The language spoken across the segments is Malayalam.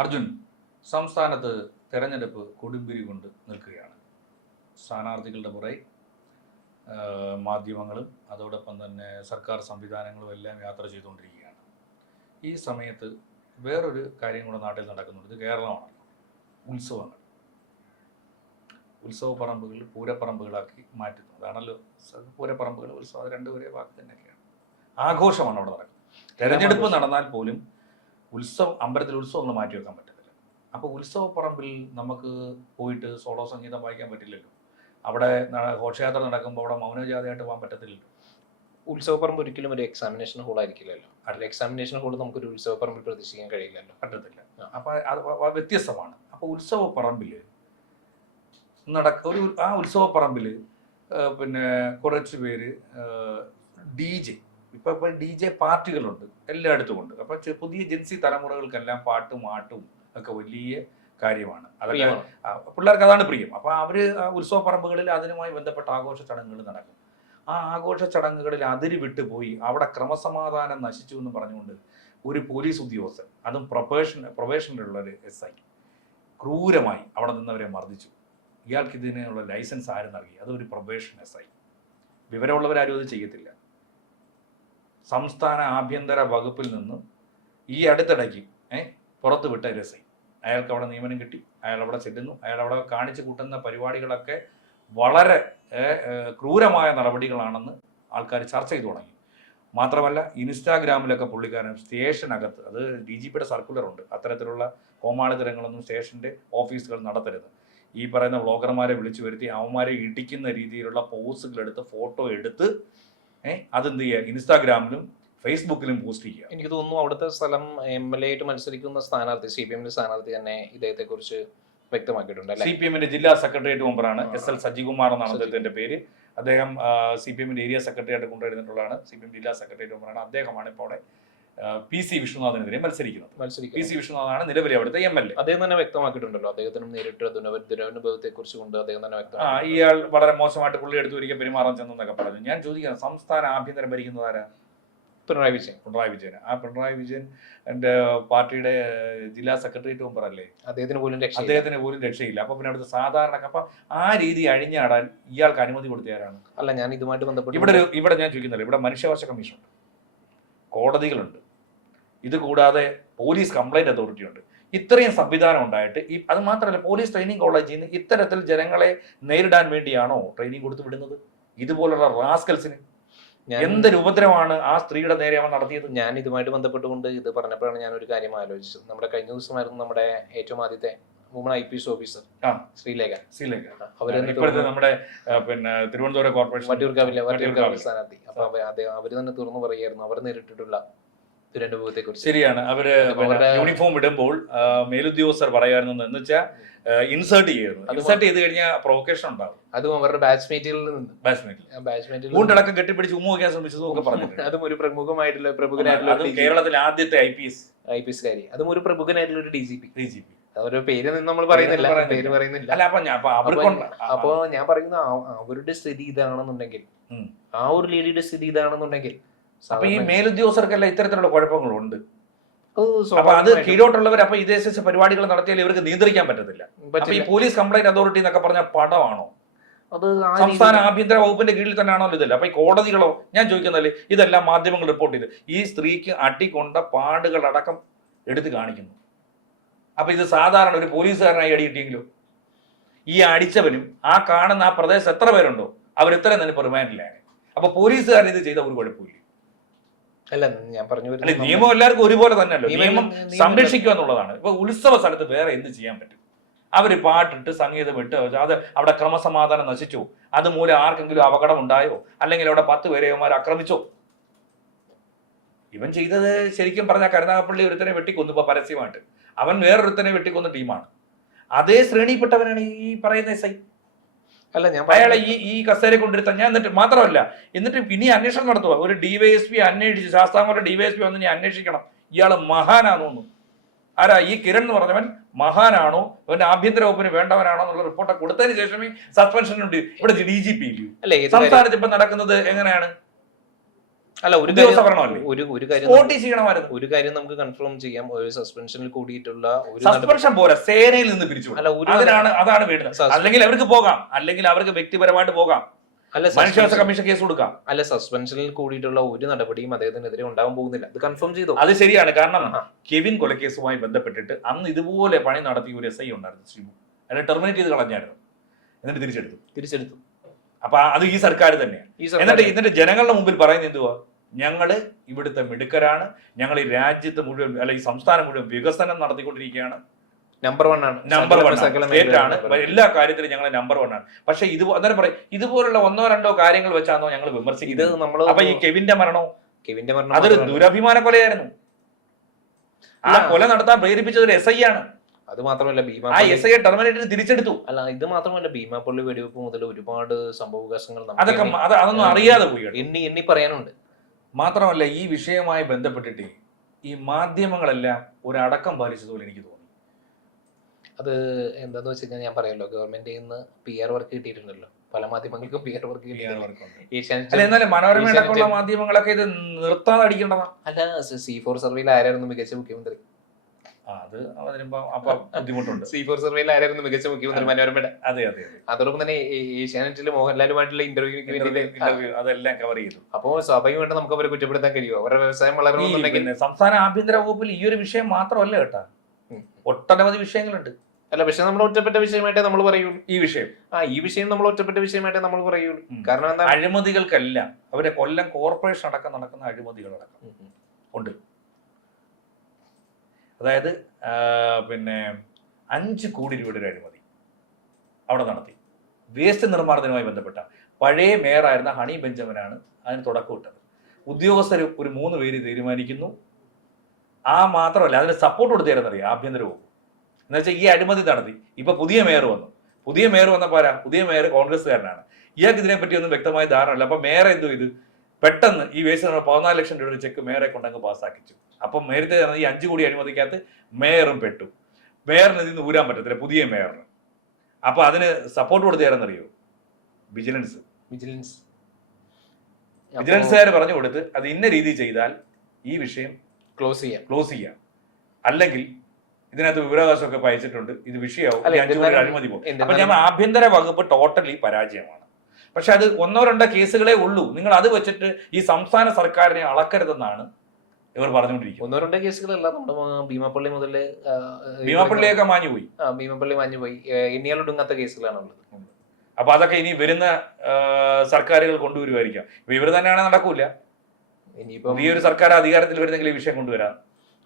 അർജുൻ, സംസ്ഥാനത്ത് തെരഞ്ഞെടുപ്പ് കൊടുമ്പിരി കൊണ്ട് നിൽക്കുകയാണ്. സ്ഥാനാർത്ഥികളുടെ പുറകെ മാധ്യമങ്ങളും അതോടൊപ്പം തന്നെ സർക്കാർ സംവിധാനങ്ങളും എല്ലാം യാത്ര ചെയ്തുകൊണ്ടിരിക്കുകയാണ്. ഈ സമയത്ത് വേറൊരു കാര്യം കൂടെ നാട്ടിൽ നടക്കുന്നുണ്ട്. ഇത് കേരളമാണ്. ഉത്സവങ്ങൾ, ഉത്സവ പറമ്പുകൾ പൂരപ്പറമ്പുകളാക്കി മാറ്റുന്നു. അതാണല്ലോ പൂരപ്പറമ്പുകൾ, ഉത്സവം, അത് രണ്ടും ഒരേ വാക്ക് തന്നെയൊക്കെയാണ്. ആഘോഷമാണ് അവിടെ നടക്കുന്നത്. തെരഞ്ഞെടുപ്പ് നടന്നാൽ പോലും അമ്പലത്തിൽ ഉത്സവങ്ങൾ മാറ്റി വെക്കാൻ പറ്റത്തില്ല. അപ്പോൾ ഉത്സവ പറമ്പിൽ നമുക്ക് പോയിട്ട് സോളോ സംഗീതം വായിക്കാൻ പറ്റില്ലല്ലോ. അവിടെ ഘോഷയാത്ര നടക്കുമ്പോൾ അവിടെ മൗനജാതയായിട്ട് പോകാൻ പറ്റത്തില്ലല്ലോ. ഉത്സവപ്പറമ്പ് ഒരിക്കലും ഒരു എക്സാമിനേഷൻ ഹോൾ ആയിരിക്കില്ലല്ലോ. അല്ല, എക്സാമിനേഷൻ ഹോൾ നമുക്കൊരു ഉത്സവപ്പറമ്പിൽ പ്രതീക്ഷിക്കാൻ കഴിയില്ലല്ലോ, പറ്റത്തില്ല. അപ്പോൾ അത് വ്യത്യസ്തമാണ്. അപ്പോൾ ഉത്സവ പറമ്പിൽ ആ ഉത്സവ പറമ്പിൽ പിന്നെ കുറച്ച് പേര് DJ, ഇപ്പോൾ DJ പാർട്ടികളുണ്ട് എല്ലായിടത്തും ഉണ്ട്. അപ്പോൾ പുതിയ ജെൻസി തലമുറകൾക്കെല്ലാം പാട്ടും ആട്ടും ഒക്കെ വലിയ കാര്യമാണ്. അതൊക്കെ പിള്ളേർക്ക് അതാണ് പ്രിയം. അപ്പോൾ അവർ ഉത്സവ പറമ്പുകളിൽ അതിനുമായി ബന്ധപ്പെട്ട ആഘോഷ ചടങ്ങുകൾ നടക്കും. ആ ആഘോഷ ചടങ്ങുകളിൽ അതിര് വിട്ടുപോയി അവിടെ ക്രമസമാധാനം നശിച്ചു എന്ന് പറഞ്ഞുകൊണ്ട് ഒരു പോലീസ് ഉദ്യോഗസ്ഥൻ, അതും പ്രൊബേഷനിലുള്ള ഒരു SI, ക്രൂരമായി അവിടെ നിന്നവരെ മർദ്ദിച്ചു. ഇയാൾക്ക് ഇതിനുള്ള ലൈസൻസ് ആര് നൽകി? അതൊരു പ്രൊബേഷൻ SI. വിവരമുള്ളവരാരും അത് ചെയ്യത്തില്ല. സംസ്ഥാന ആഭ്യന്തര വകുപ്പിൽ നിന്നും ഈ അടുത്തിടയ്ക്ക് പുറത്ത് വിട്ട ഒരു SI, അയാൾക്ക് അവിടെ നിയമനം കിട്ടി. അയാൾ അവിടെ ചെല്ലുന്നു. അയാൾ അവിടെ കാണിച്ചു കൂട്ടുന്ന പരിപാടികളൊക്കെ വളരെ ക്രൂരമായ നടപടികളാണെന്ന് ആൾക്കാർ ചർച്ച ചെയ്തു തുടങ്ങി. മാത്രമല്ല, ഇൻസ്റ്റാഗ്രാമിലൊക്കെ പുള്ളിക്കാരൻ സ്റ്റേഷനകത്ത്, അത് DGPയുടെ സർക്കുലറുണ്ട്, അത്തരത്തിലുള്ള കോമാളിത്തരങ്ങളൊന്നും സ്റ്റേഷൻ്റെ ഓഫീസുകൾ നടത്തരുത്. ഈ പറയുന്ന വ്ളോഗർമാരെ വിളിച്ചു വരുത്തി അവന്മാരെ ഇടിക്കുന്ന രീതിയിലുള്ള പോസുകളെടുത്ത് ഫോട്ടോ എടുത്ത് അതെന്ത് ചെയ്യുക, ഇൻസ്റ്റാഗ്രാമിലും ഫേസ്ബുക്കിലും പോസ്റ്റ് ചെയ്യുക. എനിക്ക് തോന്നുന്നു അവിടുത്തെ സ്ഥലം MLA ആയിട്ട് മത്സരിക്കുന്ന സ്ഥാനാർത്ഥി, CPMന്റെ സ്ഥാനാർത്ഥി തന്നെ ഇദ്ദേഹത്തെ കുറിച്ച് വ്യക്തമാക്കിയിട്ടുണ്ട്. CPMന്റെ ജില്ലാ സെക്രട്ടേറിയറ്റ് മെമ്പറാണ് SL സജികുമാർ എന്നാണ് അദ്ദേഹത്തിന്റെ പേര്. അദ്ദേഹം CPMന്റെ ഏരിയ സെക്രട്ടറി ആയിട്ട് കൊണ്ടുവരുന്നിട്ടുള്ളതാണ്. CPM ജില്ലാ സെക്രട്ടേറിയറ്റ് മെമ്പറാണ്. അദ്ദേഹമാണ് ഇപ്പോൾ അവിടെ PC വിശ്വനാഥിനെതിരെ മത്സരിക്കുന്നത്. PC വിശ്വനാഥാണ് നിലവിലെ അവിടുത്തെ MLA. അദ്ദേഹം തന്നെ വ്യക്തമാക്കിയിട്ടുണ്ടല്ലോ, അദ്ദേഹത്തിനും നേരിട്ട് ദുരനുഭവത്തെ കുറിച്ച് കൊണ്ട് അദ്ദേഹം തന്നെ വ്യക്തമാക്കി. ഇയാൾ വളരെ മോശമായിട്ട് പുള്ളി എടുത്തു ഒരിക്കൽ പെരുമാറാൻ ചെന്നൊക്കെ പറഞ്ഞു. ഞാൻ ചോദിക്കുന്നത്, സംസ്ഥാന ആഭ്യന്തരം ഭരിക്കുന്നത് ആരാ? പിണറായി വിജയൻ. ആ പിണറായി വിജയൻ എൻ്റെ പാർട്ടിയുടെ ജില്ലാ സെക്രട്ടേറിയറ്റ് മെമ്പർ അല്ലേ? അദ്ദേഹത്തിന് പോലും രക്ഷയില്ല. അപ്പൊ പിന്നെ അവിടുത്തെ സാധാരണ അപ്പൊ ആ രീതി അഴിഞ്ഞാടാൻ ഇയാൾക്ക് അനുമതി കൊടുത്തയാരാണ്? അല്ല, ഞാൻ ഇതുമായിട്ട് ബന്ധപ്പെട്ട് ഇവിടെ ഞാൻ ചോദിക്കുന്നില്ല. ഇവിടെ മനുഷ്യാവകാശ കമ്മീഷനുണ്ട്, കോടതികളുണ്ട്, ഇത് കൂടാതെ പോലീസ് കംപ്ലൈന്റ് അതോറിറ്റി ഉണ്ട്. ഇത്രയും സംവിധാനം ഉണ്ടായിട്ട് അത് മാത്രമല്ല, പോലീസ് ട്രെയിനിങ് കോളേജിൽ നിന്ന് ഇത്തരത്തിൽ ജനങ്ങളെ നേരിടാൻ വേണ്ടിയാണോ ട്രെയിനിങ് കൊടുത്തു വിടുന്നത്? ഇതുപോലുള്ള റാസ്കൽസിന് എന്തൊരു ഉപദ്രവമാണ് ആ സ്ത്രീയുടെ നേരെ അവൻ നടത്തിയത്. ഞാൻ ഇതുമായിട്ട് ബന്ധപ്പെട്ടുകൊണ്ട് ഇത് പറഞ്ഞപ്പോഴാണ് ഞാൻ ഒരു കാര്യം ആലോചിച്ചത്. നമ്മുടെ കഴിഞ്ഞ ദിവസമായിരുന്നു നമ്മുടെ ഏറ്റവും ആദ്യത്തെ വുമൺ IPS ഓഫീസർ ശ്രീലേഖ. ഇപ്പോഴത്തെ നമ്മുടെ പിന്നെ തിരുവനന്തപുരം കോർപ്പറേഷൻ വട്ടിയൂർക്കാവിലെ സ്ഥാനാർത്ഥി. അപ്പൊ അവര് തന്നെ തുറന്നു പറയുമായിരുന്നു അവർ നേരിട്ടിട്ടുള്ള ദുരനുഭവത്തെ കുറിച്ച്. ശരിയാണ്. അവര് യൂണിഫോം ഇടുമ്പോൾ മേലുദ്യോഗസ്ഥർ പറയായിരുന്നു എന്ന് വെച്ചാൽ ഇൻസേർട്ട് ചെയ്ത് കഴിഞ്ഞാൽ പ്രൊവക്കേഷൻ ഉണ്ടാവും. അതും അവരുടെ ബാച്ച്മേറ്റിൽ ഊണ്ടടക്കം കെട്ടിപ്പിടിച്ച് ഉമ്മ വയ്ക്കാൻ ശ്രമിച്ചതൊക്കെ പറഞ്ഞു. അതും ഒരു പ്രമുഖനായിട്ടുള്ള കേരളത്തിലെ ആദ്യത്തെ IPS കാരി, അതും ഒരു പ്രമുഖനായിട്ടുള്ള ഒരു DGP. അവരുടെ പേര് നമ്മൾ പറയുന്നില്ല. അപ്പൊ ഞാൻ പറയുന്ന അവരുടെ സ്ഥിതി ഇതാണെന്നുണ്ടെങ്കിൽ, ആ ഒരു ലേഡിയുടെ സ്ഥിതി ഇതാണെന്നുണ്ടെങ്കിൽ, അപ്പൊ ഈ മേലുദ്യോഗസ്ഥർക്കെല്ലാം ഇത്തരത്തിലുള്ള കുഴപ്പങ്ങളുണ്ട്. അപ്പൊ അത് കീഴോട്ടുള്ളവർ അപ്പൊ ഇതേ പരിപാടികൾ നടത്തിയാൽ ഇവർക്ക് നിയന്ത്രിക്കാൻ പറ്റത്തില്ല. അപ്പൊ ഈ പോലീസ് കംപ്ലൈന്റ് അതോറിറ്റി എന്നൊക്കെ പറഞ്ഞ പടമാണോ? അത് സംസ്ഥാന ആഭ്യന്തര വകുപ്പിന്റെ കീഴിൽ തന്നെയാണോ ഇതല്ല? അപ്പൊ ഈ കോടതികളോ? ഞാൻ ചോദിക്കുന്നതല്ലേ, ഇതെല്ലാം മാധ്യമങ്ങൾ റിപ്പോർട്ട് ചെയ്ത് ഈ സ്ത്രീക്ക് അടികൊണ്ട പാടുകളടക്കം എടുത്ത് കാണിക്കുന്നു. അപ്പൊ ഇത് സാധാരണ ഒരു പോലീസുകാരനായി അടി കിട്ടിയെങ്കിലോ? ഈ അടിച്ചവനും ആ കാണുന്ന ആ പ്രദേശത്ത് എത്ര പേരുണ്ടോ അവരെത്രയും തന്നെ പെർമാനന്റിലാണ്. അപ്പൊ പോലീസുകാരൻ ഇത് ചെയ്ത ഒരു കുഴപ്പമില്ല. അല്ല, ഞാൻ പറഞ്ഞു നിയമം എല്ലാവർക്കും ഒരുപോലെ തന്നെയല്ലോ. നിയമം സംരക്ഷിക്കുക എന്നുള്ളതാണ്. ഇപ്പൊ ഉത്സവ സ്ഥലത്ത് വേറെ എന്ത് ചെയ്യാൻ പറ്റും? അവര് പാട്ടിട്ട് സംഗീതം ഇട്ട് അത് അവിടെ ക്രമസമാധാനം നശിച്ചു, അതുമൂലം ആർക്കെങ്കിലും അപകടം ഉണ്ടായോ, അല്ലെങ്കിൽ അവിടെ 10 പേരെ ആക്രമിച്ചോ? ഇവൻ ചെയ്തത് ശരിക്കും പറഞ്ഞാൽ കരുനാഗപ്പള്ളി ഒരുത്തനെ വെട്ടിക്കൊന്നു ഇപ്പൊ പരസ്യമായിട്ട്. അവൻ വേറൊരുത്തനെ വെട്ടിക്കൊന്ന ടീമാണ്. അതേ ശ്രേണിയിൽപ്പെട്ടവനാണ് ഈ പറയുന്ന SI. അല്ല, ഞാൻ അയാളെ ഈ കസേര കൊണ്ടിരുത്താൻ ഞാൻ മാത്രമല്ല, എന്നിട്ട് ഇനി അന്വേഷണം നടത്തുക. ഒരു DYSP അന്വേഷിച്ച്, ശാസ്താംകോട്ട DYSP വന്ന് ഇനി അന്വേഷിക്കണം, ഇയാള് മഹാനാണോന്നു. ആരാ ഈ കിരൺ എന്ന് പറഞ്ഞവൻ? മഹാനാണോ, അവന്റെ ആഭ്യന്തര വകുപ്പിന് വേണ്ടവനാണോ എന്നുള്ള റിപ്പോർട്ടൊക്കെ കൊടുത്തതിന് ശേഷമേ സസ്പെൻഷൻ ഉണ്ട്. ഇവിടെ DGP ഇല്ലയോ? സംസ്ഥാനത്ത് ഇപ്പൊ നടക്കുന്നത് എങ്ങനെയാണ്? അല്ല ഒരു ഉദ്യോഗസ്ഥ ഭരണമല്ലേ? ഒരു കാര്യം സ്പോട്ടിൽ ചെയ്യണമായിരുന്നു. ഒരു കാര്യം നമുക്ക് കൺഫേം ചെയ്യാം, ഒരു സസ്പെൻഷനിൽ കൂടിയിട്ടുള്ള ഒരു സസ്പെൻഷൻ പോരാ, സേനയിൽ നിന്ന് പിരിച്ചു. അല്ല ഒരു അതാണ് വേണ്ടത്. അല്ലെങ്കിൽ അവർക്ക് പോകാം, അല്ലെങ്കിൽ അവർക്ക് വ്യക്തിപരമായിട്ട് പോകാം, മനുഷ്യാവകാശ കമ്മീഷൻ കേസ് കൊടുക്കാം. അല്ല സസ്പെൻഷനിൽ കൂടിയിട്ടുള്ള ഒരു നടപടിയും അദ്ദേഹത്തിനെതിരെ ഉണ്ടാവാൻ പോകുന്നില്ല, അത് കൺഫേം ചെയ്തു. അത് ശരിയാണ്. കാരണം കെവിൻ കൊലക്കേസുമായി ബന്ധപ്പെട്ടിട്ട് അന്ന് ഇതുപോലെ പണി നടത്തിയ ഒരു SI ഉണ്ടായിരുന്നു, ശ്രീമു. അയാളെ ടെർമിനേറ്റ് ചെയ്ത് കളഞ്ഞായിരുന്നു, എന്നിട്ട് തിരിച്ചെടുത്തു. അപ്പൊ അത് ഈ സർക്കാർ തന്നെയാണ്. എന്നിട്ട് ജനങ്ങളുടെ മുമ്പിൽ പറയുന്നത് എന്തുവാ? ഞങ്ങള് ഇവിടുത്തെ മിടുക്കരാണ്, ഞങ്ങൾ ഈ രാജ്യത്ത് മുഴുവൻ അല്ല ഈ സംസ്ഥാനം മുഴുവൻ വികസനം നടത്തിക്കൊണ്ടിരിക്കുകയാണ്, നമ്പർ 1 ആണ്, സ്റ്റേറ്റ് ആണ്, എല്ലാ കാര്യത്തിലും ഞങ്ങൾ നമ്പർ 1 ആണ്. പക്ഷെ അന്നേരം പറയും ഇതുപോലുള്ള 1-2 കാര്യങ്ങൾ വെച്ചാണോ ഞങ്ങൾ വിമർശിക്കുന്നത്? അപ്പൊ ഈ കെവിന്റെ മരണം അതൊരു ദുരഭിമാന കൊലയായിരുന്നു. ആ കൊല നടത്താൻ പ്രേരിപ്പിച്ചത് ഒരു SI ആണ്. അത് മാത്രമല്ല ആ SI ടെർമിനേറ്റ് തിരിച്ചെടുത്തു. അല്ല ഇത് മാത്രമല്ല, ഭീമാപ്പള്ളി വെടിവെപ്പ് മുതൽ ഒരുപാട് സംഭവവികാസങ്ങൾ അതൊന്നും അറിയാതെ പോയി എണ്ണി പറയാനുണ്ട്. മാത്രമല്ല ഈ വിഷയവുമായി ബന്ധപ്പെട്ടിട്ട് ഈ മാധ്യമങ്ങളെല്ലാം ഒരു അടക്കം പാലിച്ചതുപോലെ എനിക്ക് തോന്നി. അത് എന്താന്ന് വെച്ച് കഴിഞ്ഞാൽ ഞാൻ പറയാമല്ലോ, ഗവൺമെന്റിൽ നിന്ന് PR വർക്ക് കിട്ടിയിട്ടുണ്ടല്ലോ, പല മാധ്യമങ്ങൾക്കും PR വർക്ക് കിട്ടിയിട്ടുണ്ട്. എന്നാലും മനോരമ മാധ്യമങ്ങളൊക്കെ ഇത് നിർത്താതെ അടിക്കേണ്ടതാ. അല്ല C4 സർവേയിൽ ആരായിരുന്നു മികച്ച മുഖ്യമന്ത്രി? ബുദ്ധിമുട്ടുണ്ട്. C4 സർവേയിൽ ആരായിരുന്നു മികച്ച മുഖ്യമന്ത്രി? മനോരമയുടെ. അതെ. അതോടൊപ്പം തന്നെ ഏഷ്യാനെറ്റിൽ മോഹൻലാലുമായിട്ടുള്ള ഇന്റർവ്യൂ അതെല്ലാം കവർ ചെയ്തു. അപ്പോൾ സ്വാഭാവികമായിട്ട് നമുക്ക് അവരെ കുറ്റപ്പെടുത്താൻ കഴിയുമോ? അവരുടെ വ്യവസായം വളരണമെന്നുണ്ടെങ്കിൽ സംസ്ഥാന ആഭ്യന്തര വകുപ്പിൽ ഈ ഒരു വിഷയം മാത്രമല്ല കേട്ടാ, ഒട്ടനവധി വിഷയങ്ങളുണ്ട്. അല്ല പക്ഷെ നമ്മൾ ഒറ്റപ്പെട്ട വിഷയമായിട്ടേ നമ്മൾ പറയുള്ളൂ ഈ വിഷയം നമ്മൾ ഒറ്റപ്പെട്ട വിഷയമായിട്ടേ നമ്മൾ പറയുള്ളൂ. കാരണം എന്താ, അഴിമതികൾക്കെല്ലാം അവരെ കൊല്ലം കോർപ്പറേഷൻ അടക്കം നടക്കുന്ന അഴിമതികളടക്കം ഉണ്ട്. അതായത് 5 കോടി രൂപയുടെ ഒരു അഴിമതി അവിടെ നടത്തി. വേസ്റ്റ് നിർമ്മാർജ്ജനവുമായി ബന്ധപ്പെട്ട പഴയ മേയറായിരുന്ന ഹണി ബെഞ്ചമിനാണ് അതിന് തുടക്കമിട്ടത്. ഉദ്യോഗസ്ഥർ ഒരു 3 പേര് തീരുമാനിക്കുന്നു. ആ മാത്രമല്ല അതിന് സപ്പോർട്ട് കൊടുത്തേരെന്നറിയാം ആഭ്യന്തര വകുപ്പ്. എന്നുവെച്ചാൽ ഈ അഴിമതി നടത്തി. ഇപ്പൊ പുതിയ മേയർ വന്നപ്പോൾ പുതിയ മേയർ കോൺഗ്രസ്സുകാരനാണ്. ഇയാൾക്ക് ഇതിനെപ്പറ്റി ഒന്നും വ്യക്തമായ ധാരണയില്ല. അപ്പൊ മേയർ എന്തോ ഇത് പെട്ടെന്ന് ഈ വേസ്റ്റ് 14 ലക്ഷം രൂപയുടെ ചെക്ക് മേയറെ കൊണ്ടങ്ങ് പാസ്സാക്കിച്ചു. അപ്പം നേരത്തെ ഈ 5 കോടി അഴിമതിക്കകത്ത് മേയറും പെട്ടു. മേയറിന് ഇതിന് ഊരാൻ പറ്റത്തില്ല, പുതിയ മേയറിന്. അപ്പൊ അതിന് സപ്പോർട്ട് കൊടുത്തേരെന്നറിയോ? വിജിലൻസുകാർ പറഞ്ഞു കൊടുത്ത് അത് ഇന്ന രീതി ചെയ്താൽ ഈ വിഷയം ക്ലോസ് ചെയ്യാം, അല്ലെങ്കിൽ ഇതിനകത്ത് വിവരാവകാശമൊക്കെ അയച്ചിട്ടുണ്ട്, ഇത് വിഷയമാവും, അഴിമതി പോകും. അപ്പൊ ഞാൻ ആഭ്യന്തര വകുപ്പ് ടോട്ടലി പരാജയമാണ്. പക്ഷെ അത് 1-2 കേസുകളേ ഉള്ളൂ. നിങ്ങൾ അത് വെച്ചിട്ട് ഈ സംസ്ഥാന സർക്കാരിനെ അളക്കരുതെന്നാണ് ഇവർ പറഞ്ഞുകൊണ്ടിരിക്കുന്നത്. 1-2 കേസുകളല്ല, നമ്മുടെ ഭീമാപ്പള്ളി മുതല് ഭീമാപ്പള്ളിയൊക്കെ മാഞ്ഞുപോയി. ഭീമാപ്പള്ളി മാഞ്ഞുപോയി, എണ്ണിയാലൊടുങ്ങാത്ത കേസുകളാണുള്ളത്. അപ്പൊ അതൊക്കെ ഇനി വരുന്ന സർക്കാരുകൾ കൊണ്ടുവരുമായിരിക്കാം. ഇവർ തന്നെയാണെങ്കിൽ നടക്കൂല. ഇനിയിപ്പോ ഈ ഒരു സർക്കാർ അധികാരത്തിൽ വരുന്നെങ്കിൽ ഈ വിഷയം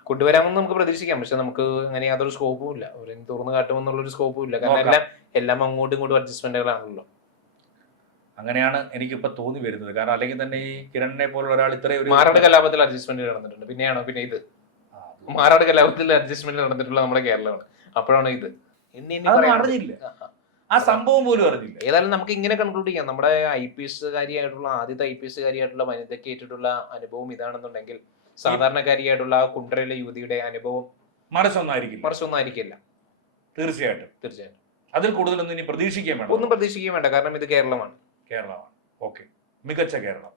കൊണ്ടുവരാമെന്ന് നമുക്ക് പ്രതീക്ഷിക്കാം. പക്ഷെ നമുക്ക് അങ്ങനെ യാതൊരു സ്കോപ്പും ഇല്ല, അവരെ തുറന്നു കാട്ടുമെന്നുള്ളൊരു സ്കോപ്പും ഇല്ല. കാരണം എല്ലാം അങ്ങോട്ടും ഇങ്ങോട്ടും അഡ്ജസ്റ്റ്മെന്റുകളാണല്ലോ. അങ്ങനെയാണ് എനിക്കിപ്പോ തോന്നി വരുന്നത്. കാരണം അല്ലെങ്കിൽ തന്നെ ഈ കിരണിനെ പോലുള്ള ഒരാൾ ഇത്രയും മാറാട് കലാപത്തിൽ അഡ്ജസ്റ്റ്മെന്റ് നടന്നിട്ടുണ്ട്. പിന്നെ ഇത് മാറാട് കലാപത്തിൽ അഡ്ജസ്റ്റ്മെന്റ് നടന്നിട്ടുള്ള നമ്മുടെ കേരളമാണ്. അപ്പോഴാണ് ഇത് അറിഞ്ഞില്ല, ആ സംഭവം പോലും അറിഞ്ഞില്ല. ഏതായാലും നമുക്ക് ഇങ്ങനെ കൺക്ലൂഡ് ചെയ്യാം, നമ്മുടെ ആദ്യത്തെ IPS കാരിയായിട്ടുള്ള വനിതയ്ക്ക് ഏറ്റിട്ടുള്ള അനുഭവം ഇതാണെന്നുണ്ടെങ്കിൽ സാധാരണക്കാരിയായിട്ടുള്ള കുണ്ടറയിലെ യുവതിയുടെ അനുഭവം മറിച്ചൊന്നായിരിക്കില്ല. തീർച്ചയായിട്ടും അതിൽ കൂടുതലൊന്നും ഇനി ഒന്നും പ്രതീക്ഷിക്കാൻ വേണ്ട. കാരണം ഇത് കേരളമാണ്. ഓക്കെ, മികച്ച കേരളം.